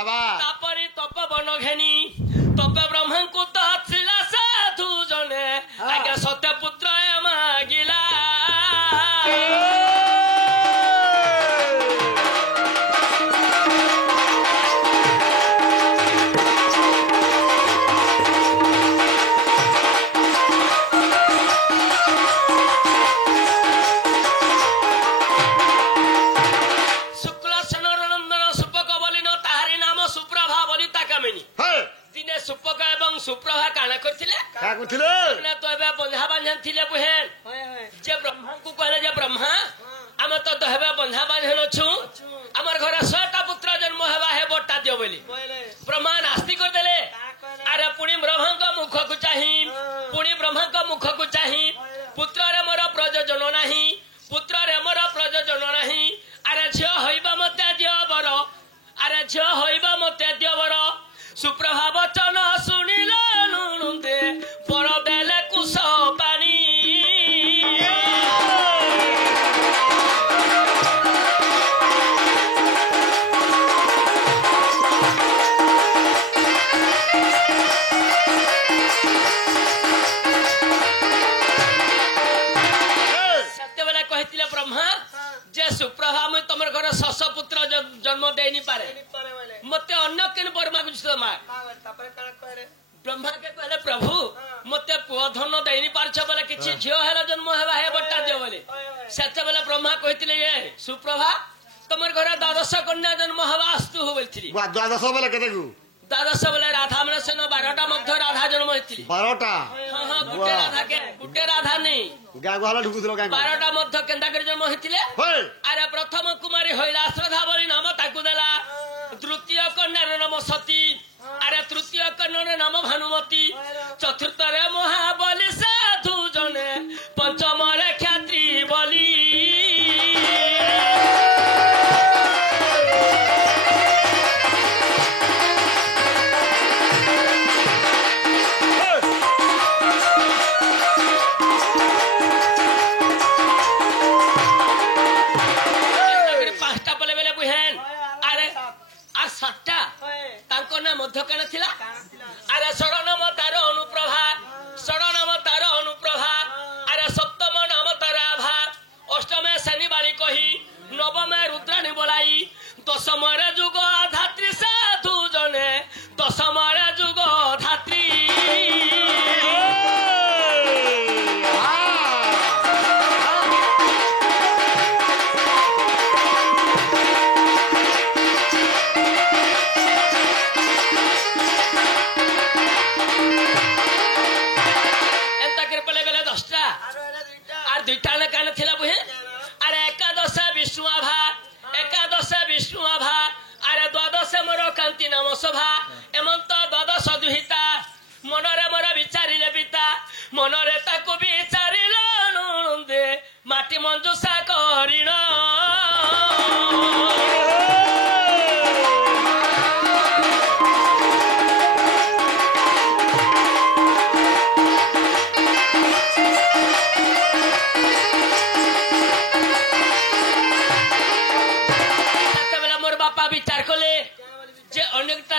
तापरी तपवन घेनी तपे ब्रह्मा को तत्ला साधु जने आगे सत्यपुत्र मागिला दिने सुपक एवं सुप्रभा काना करथिले तो एबे बंधा बांधन थिले बुहेन जे ब्रह्मा को कहले जे ब्रह्मा आमे तो दहबे बंधा बांधन छु हमर घरे 100टा पुत्र जन्म हेबा हे बट्टा दियो बोली ब्रह्मा नास्ति कर देले अरे पुणी ब्रह्मा को मुख को चाहि पुणी ब्रह्मा को मुख को चाहि पुत्र रे मोर प्रयोजन नाही पुत्र रे मोर प्रयोजन नाही अरे झियो होइबा मते दियो बर अरे झियो होइबा मते दियो बर सुप्रभा वचन शुणिले नुनुदे पर देले कुश पानी सत्य बेला कहतिले ब्रह्मा जे सुप्रभा मैं तमर घर 600 पुत्र जन्म देई नि पारे मते अन्य केन बर मागुछ त मा ब्रह्मा के कहले प्रभु मते पुଅ धन देई नि पारछ बोले किछि झियो हेला जन्म हेबा हे बट्टा दियो बोले सत्य बेला ब्रह्मा कहतिले ये सुप्रभा तमर घर 12 कन्या जन्म हेबा अस्तु हो बोलथिली 12 बेला केते गु 12 बेला राधा मन सेन 12टा मध्य राधा जन्म हेतिली 12टा हां गुटे राधा के गुटे राधा नहीं गा गहाला ढुकुथलो गा 12टा मध्य केंदा कर जन्म हेतिले अरे प्रथम कुमारी होइला श्रद्धा बोली नाम ताकु देला तृतीय कन्यार नाम सती अरे तृतीय कन्यार नाम भानुमती चतुर्थ रे महाबली साधु जने पंचम रे ख्यात्री बली मध्य कण थिला अरे षडनम तार अनुप्रभा अरे सप्तम नाम तार आभा अष्टमे शनिवारी कही नवमे रुद्राणी बोलाई दशम रे जुग धात्री साधु जने दशम रे जुग धात्री दुईटा कान थिला बुहे अरे एकादश विष्णु आभा अरे द्वादश मोर कांति नाम सभा एमंत द्वादश दुहिता मनरे मोर विचारिले पिता मनरे ताकु विचारिले नंदे माटी मंजुषा करिण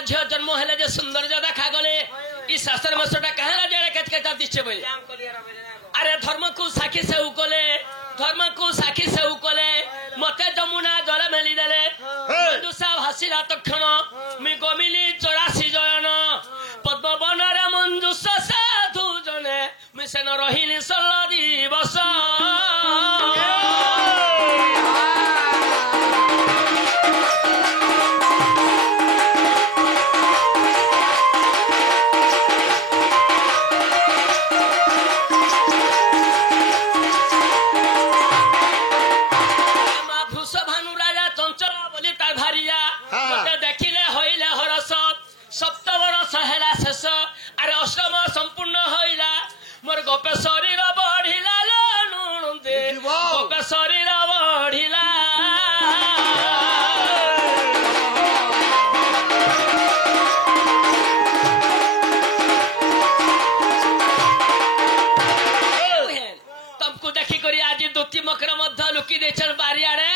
झियो जन्म हेले जे सुंदर जो देखा गले ई शास्त्र मसटा कहला जे केचकेचा दिछे बोले अरे धर्म को साखी से उकले धर्म को साखी से उकले मते जमुना जल मेली देले मंजुषा भासिला तक्षण मी गमिली 84 जयन पद्मवन रे मंजुषा साधु जने मी सेन रहिली 16 दिवस देखिले होइले हरस सप्तवर्ष हेला शेष अरे अष्टम संपूर्ण होइला मोर गोपे शरीर बढ़िला नुनुदे गोपे शरीर बढ़िला तुमको देखी करी आज दुती मकर मध्य लुकी देछन बारियारे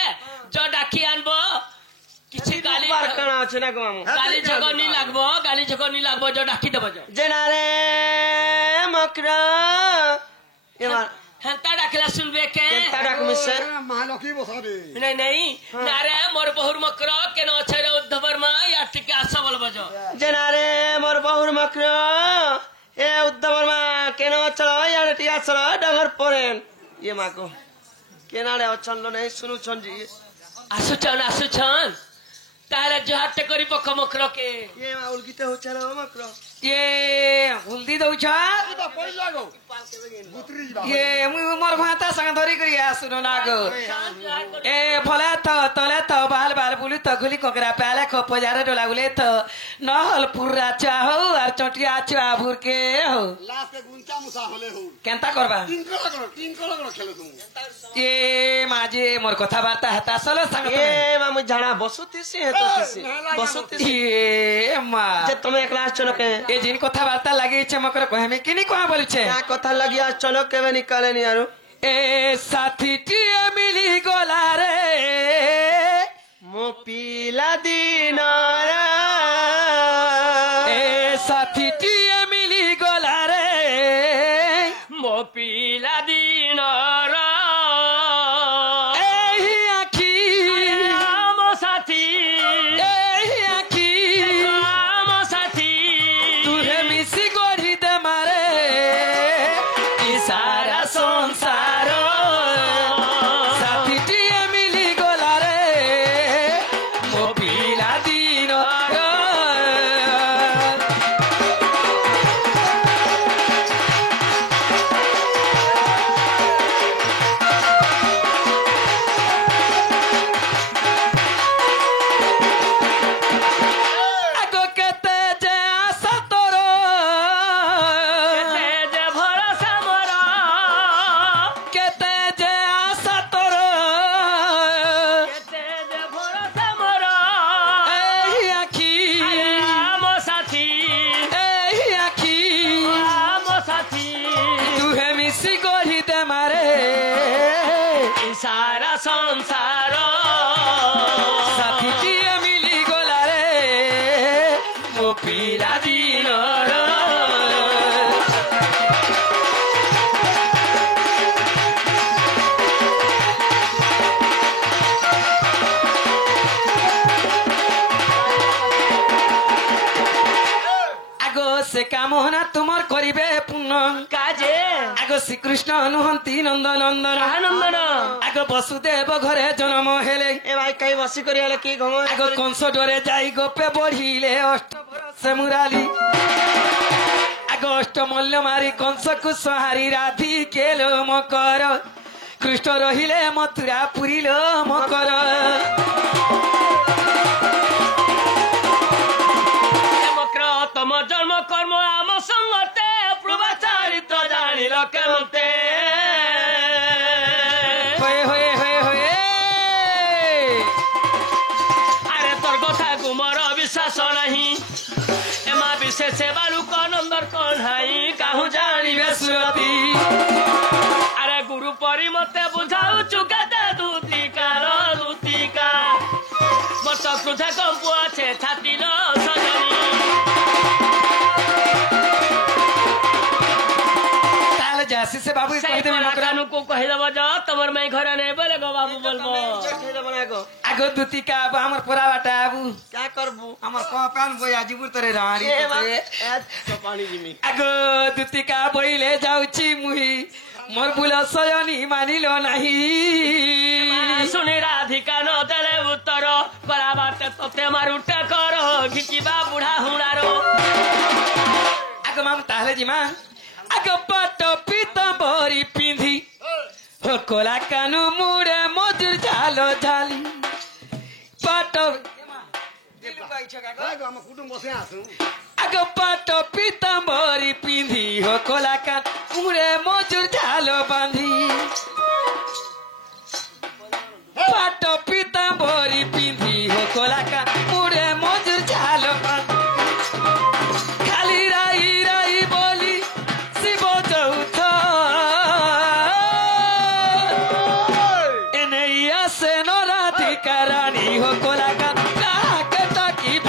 जो डाकी आनबो किछि गाली ଅଛି ନା କଣ ଗାଲି ଝଗନି ଲାଗବ जो डाकी देबो जो जेनारे मकर हेंता डाकला सुनबे के केंता डाक मिसे महालक्ष्मी बसाबे नहीं ना रे मोर बहुर मकर केन अछे रे उद्धवर मा या टिके आस बोलबो जो जेनारे मोर बहुर मकर ए उद्धवर मा केन चलो या टिया चलो डगर परेन ये माको केनारे अचन नहीं सुनु छन जी आसुछन तारे जहाटे करी पख मकर के ये मा उलगिते हो चलो मकर ये हल्दी दउछ इता पहिला गो गुतरी बा ये मु मोर भाता संग धरी करी सुनो नागो ए फला तले बाल बाल बुली गुली कोकरा पाले खो पजारे डोला गुले नहल पुरा चाहो और चटिया चा भुर के हो लास्ट के गुंचा मुसा होले हो केंता करबा तीन कलर खेले तू ये माजे मोर कथा वार्ता हता सलो संग ए मा मु जाना बसुतीसी है तो किसी बसुतीसी ये मा जे तुम एक क्लास चलो के ए जिन कथा वार्ता लगे छे मकर कहमे किनी कहा बोली छे क्या कथा लगिया चलो केवे निकाले नहीं यारो ए साथी टिए मिली गोला रे मो पीला दिन ए साथी टिए मिली गोला रे मो पीला दिन एही आखी राम साथी एही आखी राम साथी तुहे मिसी गोढ़ी दे मारे ई सारा संसार साथी टिए मिली गोला रे मो पीला दिन आगो केते जे आशा तोर जे भरोसा मोर केते जे आशा तोर जे भरोसा मोर एही आखी राम साथी एही आखी राम साथी तुहे मिसी गोढ़ी दे मारे ई सारा संसार साथी टिए मिली गोला रे मो पीला दिन आगो से कामना तुमर करिबे पुण्य काजे आगो श्रीकृष्ण नुहंती नंदन नंदन आनंदन आगो वसुदेव घरे जन्म हेले ए भाई कई बसी करी हले की घम आगो कंस डरे जाई गोपे बढ़िले अष्ट बरस मुराली आगो अष्ट मल्ल मारी कंस को सहारी राधी केलो मकर कृष्ण रहिले मथुरा पुरिलो मकर मकर तम जन्म कर्म आम संगते पूर्वाचारित जानिल केमते होए होए होए होए अरे तोर कथा गुमर विश्वास नहीं एमा विशेष बालुक नंदर कन्हाई काहू जानिबे सुरती अरे गुरु परी मते बुझाऊ चुकाते दूतिका मत क्रोध कंपु আছে ছাতিল সজনী ताले जासी से बाबू कह दे मकर कानू को कहि दब जा तमर मैं घर नहीं बोले गो बाबू बोलबो आगो दुतिका अब हमर पूरा बाटा आबू क्या करबू हमर कपान बोया जीबुर तरे रानी ए बा तरे। तो पानी जिमी आगो दुतिका बोइले जाउची मुही मोर बुला सयनी मानिलो नाही सुनी राधिका न देले उत्तर बड़ा बाटे तोते मारुटा कर घिचिबा बुढ़ा हुड़ारो आगो माम ताहले जिमा आगो पाटो पीतांबरी पिंधी हो कोला कानु मुड़े मजुर झालो झाली पाटो हम कुटुंब बसे आसु आगो पाटो पीतांबरी पिंधी हो कोला कानु मुड़े मजुर झालो बांधी पाटो पीतांबरी पिंधी हो कोला कानु मुड़े मजुर झालो बांधी खाली राई राई बोली शिव चौथ एनैया से नो राधिका रानी हो कोला कानु के ताकी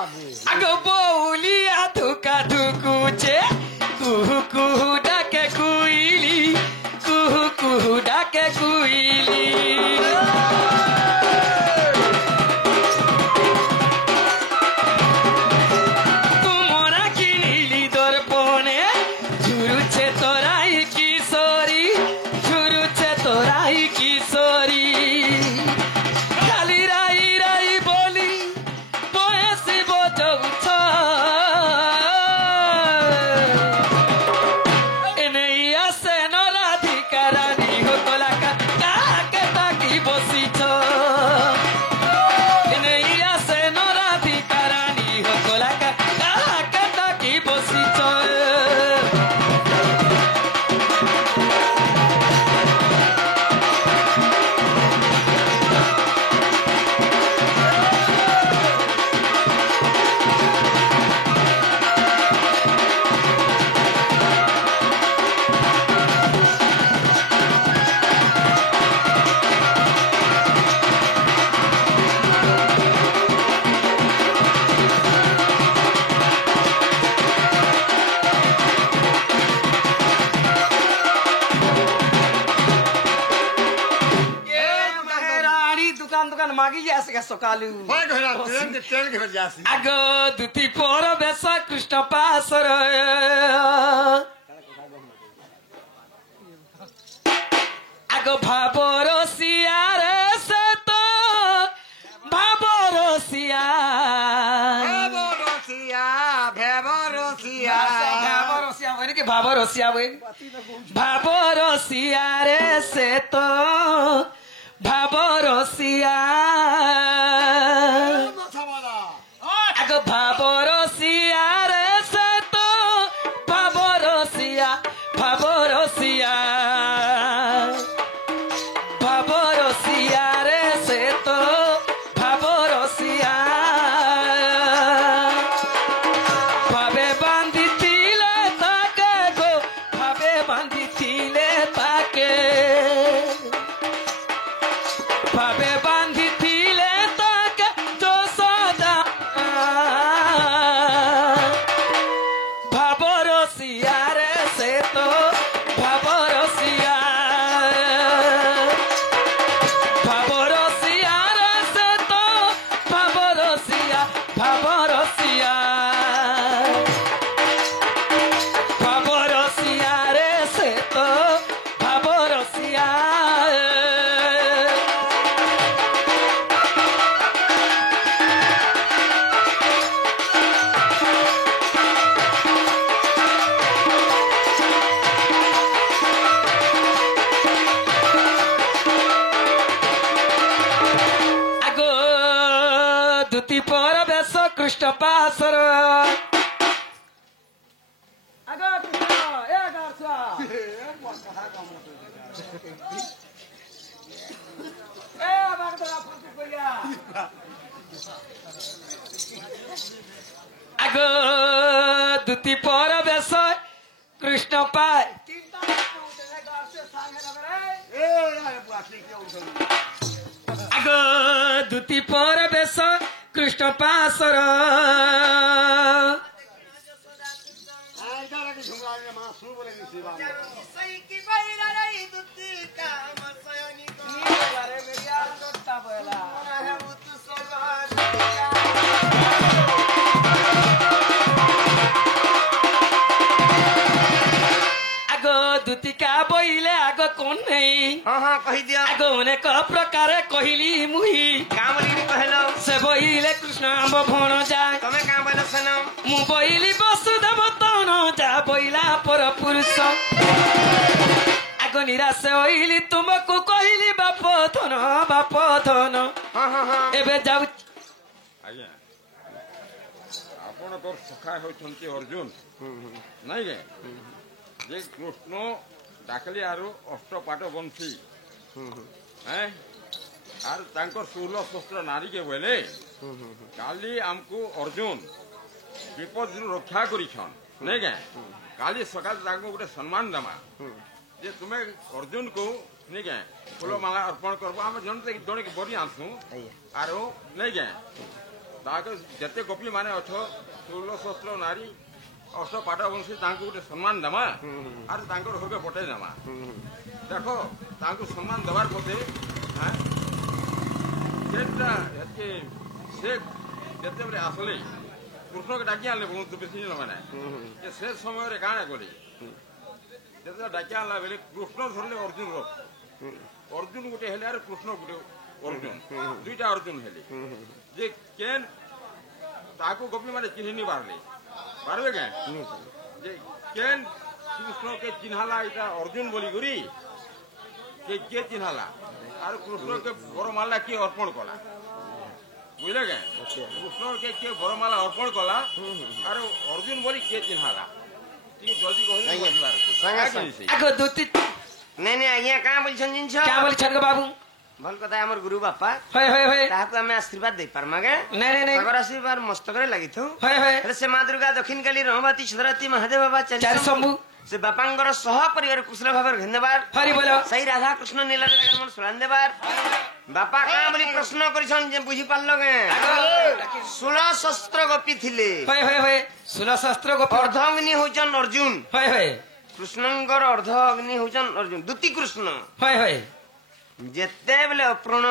आगो बौलिया धुका धुकुचे कुहु कुहु डाके कुइली कुहु कुहु डाके कुइली तुमरा किनिली दर्पणे झुरुचे तोराई किशोरी झुरुचे तोराई किशोरी खाली राई राई बोली बयसी बजौछ एनेई आसे न राधिका रानी हो तोलाका ताके ताकी बसिछ एनेई आसे न राधिका रानी हो तोलाका ताके ताकी बसिछ दुकान मागी जाएगा सकालू ट्रेन के जासी आगो दुती पर बेस कृष्ण पासर आगो भाबर सियार से तो भाबर सिया भाबर सियार से तो भाबरसिया आगो भाबरसिया रे से तो भाबरसिया भाबरसिया भाबरसिया रे से तो भाबरसिया भावे बांधिथिले ताके गो भावे बांधिथिले ताके भावे बांधिथिले ताके जोशोदा भाबरसिया रे से तो भाबरसिया भाबरसिया रे से तो भाबरसिया भाबरसिया भाबरसिया रे से तो भाबरसिया दुती पर बेस कृष्ण पासर आगो दुती पर बेस कृष्ण पाय आगो दुती पर बेस कृष्ण पासर आगो दुतिका बोइले आगो कौन नहीं कही दिया आगो अनेक प्रकार कहली मुही काम कहलो से बोइले कृष्ण आंब भण जाए तमे काम बोलो सनो मु बोइली वसुदेव तन जा बोइला पर पुरुष आगो निराश होइली तुमको कहली बाप धन एबे जाउ आज्ञा आपण तो सखा होती अर्जुन नहीं गे जे कृष्ण डाकली आरु अष्टपाट बंशी आर तांकर 16 शस्त्र नारी के बोले काली आमको अर्जुन विपद रक्षा करिछन नहीं गे काली सकाल तांको गोटे सम्मान दमा जे तुम्हें अर्जुन को नहीं गे फूलमाला अर्पण करबो हम जन जन के बड़ी आसू आरो नहीं गे ତାଙ୍କ ଯେତେ ଗୋପୀ ମାନେ ଅଛ 16 ନାରୀ ଅଷ୍ଟ ପାଠ ବଂଶୀ ତାଙ୍କୁ ଗୋଟେ ସମ୍ମାନ ଦେମା ଆର୍ ତାଙ୍କର ହବେ ପଟେଇ ଦେମା ଦେଖ ତାଙ୍କୁ ସମ୍ମାନ ଦେବାର ପଛେ ଯେଟା ଏତେ ସେ ଯେତେବେଳେ ଆସିଲେ କୃଷ୍ଣকে ଡାକି ଆଣିଲେ ବହୁତ ବେଶୀ ମାନେ ସେ ସମୟରେ କାଣା କଲେ ଯେତେବେଳେ ଡାକି ଆଣିଲା ବେଲେ କୃଷ୍ଣ ଧରିଲେ ଅର୍ଜୁନ ଅର୍ଜୁନ ଗୋଟେ ହେଲେ ଆରେ କୃଷ୍ଣ ଗୋଟେ ଅର୍ଜୁନ ଦୁଇଟା ଅର୍ଜୁନ ହେଲେ ଯେ କେନ୍ ତାକୁ ଗୋପୀ ମାନେ ଚିହ୍ନି ନି ପାରବେ କେଁ ଯେ କେନ୍ କୃଷ୍ଣକେ ଚିହ୍ନାଲା ଏଇଟା ଅର୍ଜୁନ ବୋଲି କରି କିଏ ଚିହ୍ନାଲା ଆର କୃଷ୍ଣକେ ବରମାଲା କିଏ ଅର୍ପଣ କଲା ବୁଝିଲେ କେଁ କୃଷ୍ଣକେ କିଏ ବରମାଲା ଅର୍ପଣ କଲା ଆର ଅର୍ଜୁନ ବୋଲି କିଏ ଚିହ୍ନାଲା ଟିକେ ଜଲ୍ଦି କହିଲେ ଆଗ ଦୁତି ନାଇଁ ନାଇଁ ଆଜ୍ଞା କାଁ ବୋଲଛନ୍ ଜିନିଷ क्या बोली छन बाबू ଭଲ କଥା ଆମର ଗୁରୁ ବାପା होय होय होय ତାହାକୁ ଆମେ ଆଶୀର୍ବାଦ ଦେଇପାରମା କେ नहीं नहीं नहीं ତାଙ୍କର ଆଶୀର୍ବାଦ ମସ୍ତକରେ ଲାଗିଥାଉ होय होय ହେଲେ ସେ ମା ଦୁର୍ଗା ଦକ୍ଷିଣ କାଳୀ ରହବାତୀ ସୁଧରାତୀ ମହାଦେବ ବାବା चारि शंभु ସେ ବାପାଙ୍କର ସହ ପରିବାର କୁଶଳ ଭାବରେ ଧନ୍ୟବାଦ हरि बोलो ସେଇ ରାଧା କୃଷ୍ଣ ନୀଳାରେ ଆମର ଶୁଣାନ ଦେବାର ବାପା କାଁ ବୋଲି ପ୍ରଶ୍ନ କରିଛନ୍ ଯେ ବୁଝି ପାରିଲ କେ 16 ଶସ୍ତ୍ର ଗୋପୀ ଥିଲେ होय होय होय 16 शास्त्र को ଅର୍ଦ୍ଧଅଗ୍ନି ହଉଛନ୍ ଅର୍ଜୁନ होय होय କୃଷ୍ଣଙ୍କର ଅର୍ଦ୍ଧ ଅଗ୍ନି ହଉଛନ୍ ଅର୍ଜୁନ ଦ୍ୱିତୀୟ କୃଷ୍ଣ होय होय ଯେତେବେଳେ ଅର୍ପଣ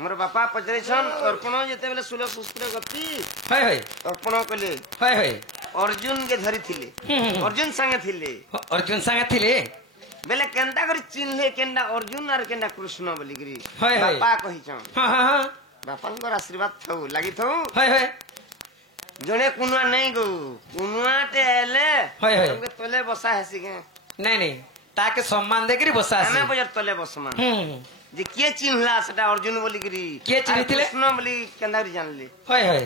ମୋର ବାପା ପଚାରିଛନ୍ ଅର୍ପଣ ଯେତେବେଳେ 16 ଶସ୍ତ୍ର ଗୋପୀ होय होय ଅର୍ପଣ କଲେ होय होय ଅର୍ଜୁନ କେ ଧରିଥିଲେ ଅର୍ଜୁନ ସାଙ୍ଗେ ଥିଲେ अर्जुन संगे थिले ବେଲେ କେନ୍ତା କରି ଚିହ୍ନିଲେ କେନ୍ତା ଅର୍ଜୁନ ଆର କେନ୍ତା କୃଷ୍ଣ ବୋଲିକିରି ହଏ, ହଏ। ବାପା କହିଛନ୍ हां हां हां ବାପାଙ୍କର ଆଶୀର୍ବାଦ ଥାଉ ଲାଗିଥାଉ होय होय ଜଣେ କୁନୁଆ ନାଇଁ ଗো କୁନୁଆଟେ ହେଲେ ହଏ, ହଏ। ତମକେ ତଲେ ବସା ହେସି କେ नहीं नहीं ताके सम्मान देकरी बसा ଆମେ ପଚାର ତଲେ ବସମା ଯେ କିଏ ଚିହ୍ନଲା ସେଟା ଅର୍ଜୁନ ବୋଲିକିରି କିଏ ଚିହ୍ନିଥିଲେ? କୃଷ୍ଣ ବୋଲି କେନ୍ତା କରି ଜାଣିଲେ होय होय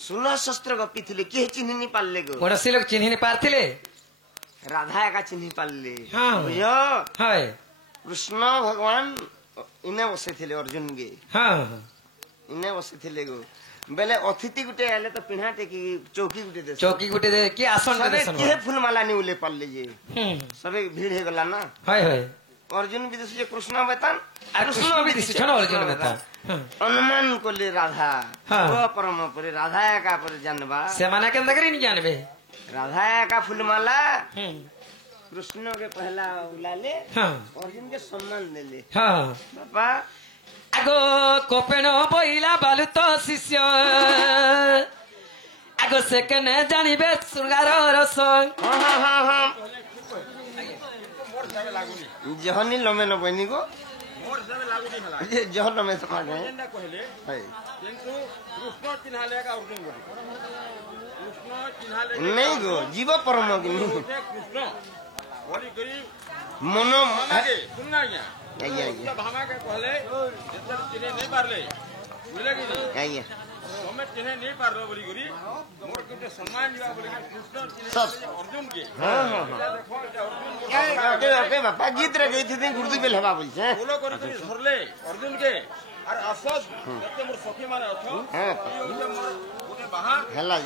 16 ଶସ୍ତ୍ର ଗପି ଥିଲେ କିଏ ଚିହ୍ନି ନି ପାରିଲେ ଗो कौनसी लोग चिन्ह नहीं पारथिले ରାଧା ଏକା ଚିହ୍ନି ପାରିଲେ ହଁ। ବୁଝ होय କୃଷ୍ଣ ଭଗବାନ ଇନେ ବସିଥିଲେ ଅର୍ଜୁନ କେ हां ଇନେ ବସିଥିଲେ ଗो ବେଲେ ଅତିଥି ଗୁଟେ ହେଲେ ତ ପିଢା ଟେକି ଚୌକି ଗୁଟେ ଦେସ चौकी गुटे दे की आसन दे सबे देसन किहे फूलमाला नी उले पारले जे हम्म सबे भीड़ हे गला ना होय होय अर्जुन भी दिसु जे कृष्ण बेतान आ कृष्ण भी दिसु छन अर्जुन बेता अनुमान कोले राधा हाँ। वो परम परे राधा का पर जानबा से माने के अंदर नहीं जानबे राधा का फूलमाला हम्म कृष्ण के पहला उलाले हां अर्जुन के सम्मान देले हां बाबा आगो कोपेन बइला बालु तो शिष्य आगो से कने जानिबे सुरगार रस हां हां हां हां ମୋର ହିସାବରେ ଲାଗୁନି जहनी लमे न बनी को ମୋର ହିସାବରେ ଲାଗୁନି ହେଲା जे जहन में समा गए ଯେନ୍ଟା କହିଲେ है କିନ୍ତୁ କୃଷ୍ଣ ଚିହ୍ନାଲେ ଏକା ଅର୍ଜୁନ ବୋଲି କୃଷ୍ଣ ଚିହ୍ନାଲେ नहीं गो जीव परम कि नहीं ସେ କୃଷ୍ଣ ବୋଲି କରି मन ଭାମାକେ ଶୁଣନା ଆଜ୍ଞା ଆଜ୍ଞା, ଆଜ୍ଞା। ଭାମାକେ କହିଲେ ଯେତେବେଳେ ଚିହ୍ନି ନେଇ ପାରିଲେ ବୁଝିଲେ କି ନାହିଁ? आइए ତମେ ଚିହ୍ନି ନେଇ ପାରିଲ ବୋଲି କରି ମୋର ଗୋଟେ ସମ୍ମାନ ଯିବା ବୋଲି କୃଷ୍ଣ ଚିହ୍ନି ସତ। ଅର୍ଜୁନ କେ हाँ हाँ ଏଇଟା ଦେଖ ଏଇଟା ଅର୍ଜୁନ ओके ओके बापा गीत रे गई थी गुरुदी बेल हवा बोलछे ଫୁଲ କରି ଧରଲେ ଅର୍ଜୁନ କେ ଆର ଆସସ୍ ଯେତେ ମୋର ସଖୀ ମାନେ ଅଛ हाँ ଇଏ ହଉଛି ମୋର ଗୋଟେ ବାହା हला